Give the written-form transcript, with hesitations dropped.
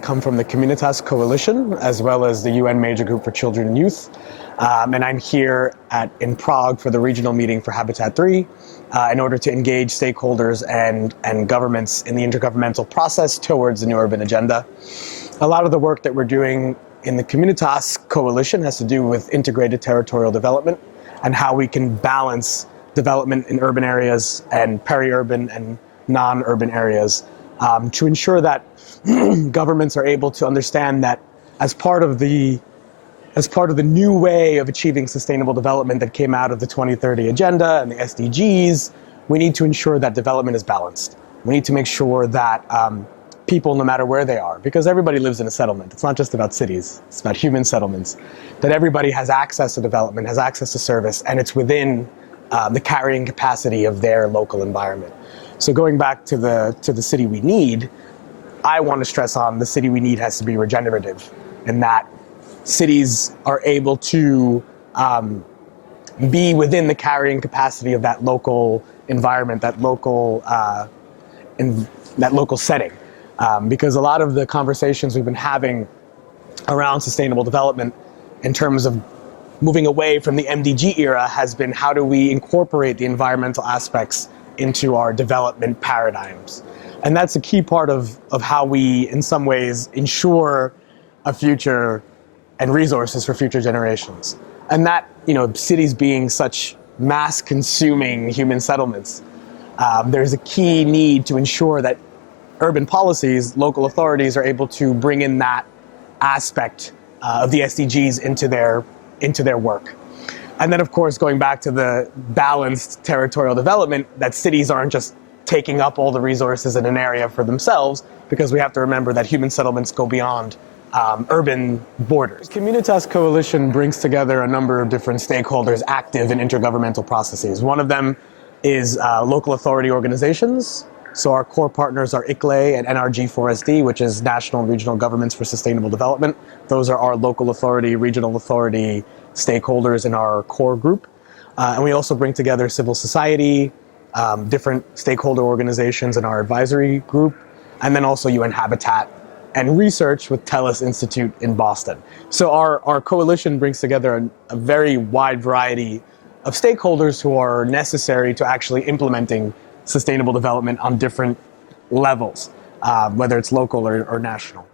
come from the Communitas Coalition, as well as the UN Major Group for Children and Youth. And I'm here in Prague for the regional meeting for Habitat 3 in order to engage stakeholders and governments in the intergovernmental process towards the new urban agenda. A lot of the work that we're doing in the Communitas Coalition has to do with integrated territorial development and how we can balance development in urban areas and peri-urban and non-urban areas to ensure that governments are able to understand that as part of the new way of achieving sustainable development that came out of the 2030 agenda and the SDGs, we need to ensure that development is balanced. We need to make sure that people, no matter where they are, because everybody lives in a settlement. It's not just about cities, it's about human settlements, that everybody has access to development, has access to service, and it's within the carrying capacity of their local environment. So going back to the city we need, I want to stress on the city we need has to be regenerative, in that cities are able to be within the carrying capacity of that local environment, that local setting. Because a lot of the conversations we've been having around sustainable development in terms of moving away from the MDG era has been, how do we incorporate the environmental aspects into our development paradigms? And that's a key part of how we, in some ways, ensure a future and resources for future generations. And that, cities being such mass-consuming human settlements, there's a key need to ensure that urban policies, local authorities are able to bring in that aspect of the SDGs into their work. And then, of course, going back to the balanced territorial development, that cities aren't just taking up all the resources in an area for themselves, because we have to remember that human settlements go beyond urban borders. The Communitas Coalition brings together a number of different stakeholders active in intergovernmental processes. One of them is local authority organizations. So our core partners are ICLE and NRG4SD, which is National and Regional Governments for Sustainable Development. Those are our local authority, regional authority stakeholders in our core group. And we also bring together civil society, different stakeholder organizations in our advisory group, and then also UN Habitat and research with TELUS Institute in Boston. So our coalition brings together a very wide variety of stakeholders who are necessary to actually implementing sustainable development on different levels, whether it's local or national.